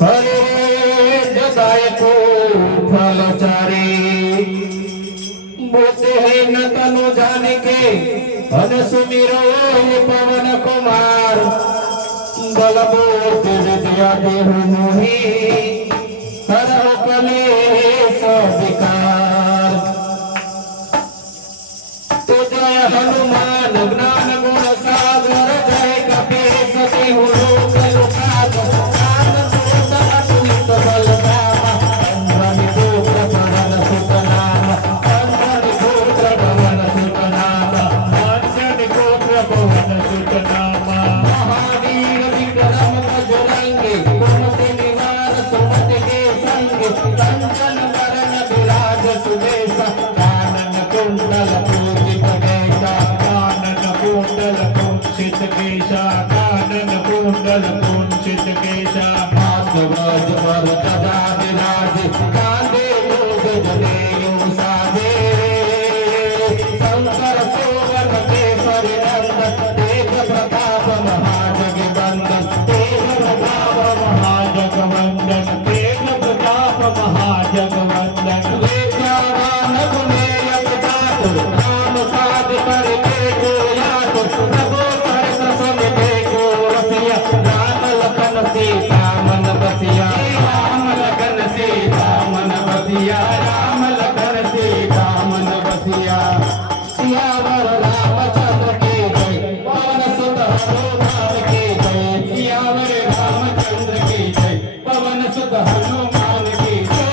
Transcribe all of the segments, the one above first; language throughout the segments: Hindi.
हरे जगाए को फलचारी बुद्धिहीन तनु जाने के अन सुमिरो पवन कुमार बलबूर्ति विद्या देहु मोहि हरहु कलेश विकार। तो जय हनुमान ज्ञान गुण सागर जय कपीस तिहु लोक लोकाधीश काल दूत अतुलित बल धामा अंजनी पुत्र पवन सुत नाम अंजनी पुत्र पवन सुत नाम अंजनी पुत्र पवन सुत नाम। महावीर विक्रम बजरंगी कुमति निवार सुमति के संगी कंचन वरण विराज सुबेसा कानन कुंडल पूजित केसा कानन कुंडल कुंचित केसा कानन कुंडल कुंचित केसा। भागवत पर गदा विराजे कांधे लोग जनेऊ साजे शंकर सोवन केसरी नंदन तेज प्रताप महाजगवंदन तेज प्रताप महाजगवंदन तेज प्रताप महाजगवंदन। विद्यावान गुणेय प्रताप राम काज करके को याद प्रभु कर प्रसन्न देखो रसिया राम लखन सीता मन बसिया राम लखन सीता मन बसिया राम लखन सीता मन बसिया। सियावर रामचंद्र की जय पवन सुत हनुमान की जय सियावर रामचंद्र की जय पवन सुत हनुमान की जय।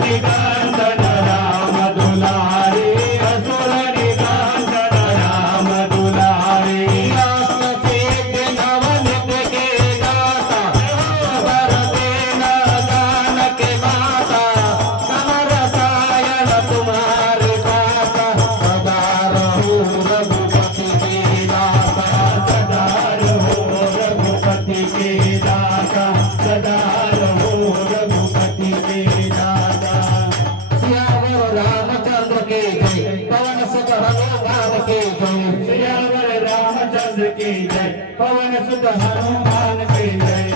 निकंदन राम दुलारे। जय सियावर रामचंद्र की जय पवन सुत हनुमान की जय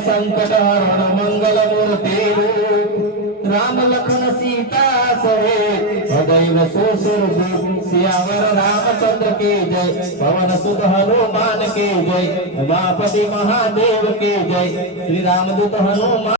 संकट हरण मंगल मूर्ति राम लखन सीता सहित सदैव सुर सियावर रामचंद्र के जय पवन सुत हनुमान के जय उमापति महादेव के जय श्री रामदूत हनुमान।